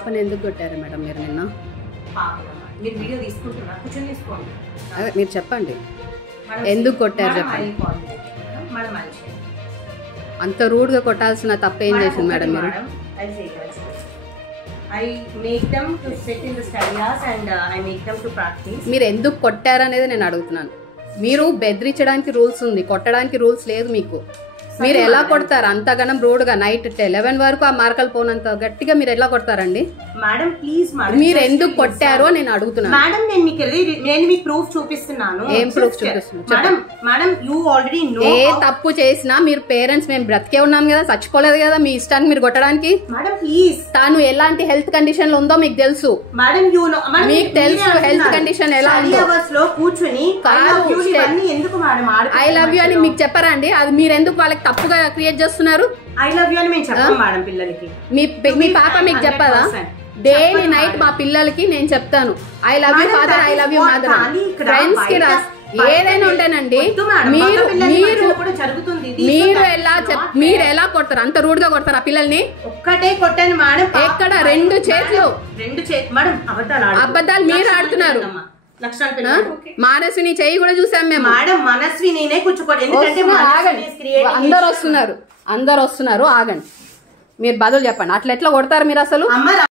పాపని ఎందుకు కొట్టారు మేడం మీరు నిన్న? మీరు వీడియో తీసుకుంటున్నా, కూర్చొని తీసుకోండి. అదే మీరు చెప్పండి, ఎందుకు కొట్టారు చెప్పండి. అంత రూడ్గా కొట్టాల్సిన తప్పేం చేసింది మేడం మీరు? మీరు ఎందుకు కొట్టారనేది నేను అడుగుతున్నాను. మీరు బెదిరించడానికి రూల్స్ ఉంది, కొట్టడానికి రూల్స్ లేదు మీకు. మీరు ఎలా కొడతారు అంతగానం రోడ్గా? నైట్ 11 వరకు ఆ మార్కలు పోనంత గట్టిగా మీరు ఎలా కొడతారండి మేడం? ప్లీజ్ మేడం, మీరు ఎందుకు కొట్టారో నేను అడుగుతున్నాను. మేడం నేను మీకు ప్రూఫ్ చూపిస్తున్నాను. ఏం ప్రూఫ్ చూపిస్తున్నాను? Madam madam you already know. ఏ తప్పు చేసినా మీరు పేరెంట్స్ మేము బ్రతికే ఉన్నాం కదా, చచ్చిపోలేదు కదా మీ ఇష్టానికి మీరు కొట్టడానికి. మేడం ప్లీజ్, తాను ఎలాంటి హెల్త్ కండిషన్ లో ఉందో మీకు తెలుసు. మేడం యూ నో, మీకు తెలుసు హెల్త్ కండిషన్ ఎలా ఉందో. కూర్చొని ఐ లవ్ యూ అని మీకు చెప్పరా అండి? అది మీరు ఎందుకు వాళ్ళకి తప్పుగా క్రియేట్ చేస్తున్నారు? ఐ లవ్ యూ అని మేము చెప్పాం మేడం పిల్లలకి. మీ పాప మీకు చెప్పదా? డైలీ నైట్ మా పిల్లలకి నేను చెప్తాను I love you father, I love you mother. Friends కి ఏదైనా ఉంటేనండి మీరు ఎలా కొడతారు? అంత రూడ్ గా కొడతారు ఆ పిల్లల్ని? ఒక్కటే కొట్టాను మేడం. ఎక్కడ? రెండు చేతులు. మేడం అబద్ధాలు మీరు ఆడుతున్నారు. మానస్విని చెయ్యి కూడా చూసాం మేము. మేడం మనస్వి నేనే కూర్చోకూడదు, ఎందుకంటే అందరు వస్తున్నారు ఆగండి. మీరు బదులు చెప్పండి, అట్లా ఎట్లా కొడతారు మీరు అసలు?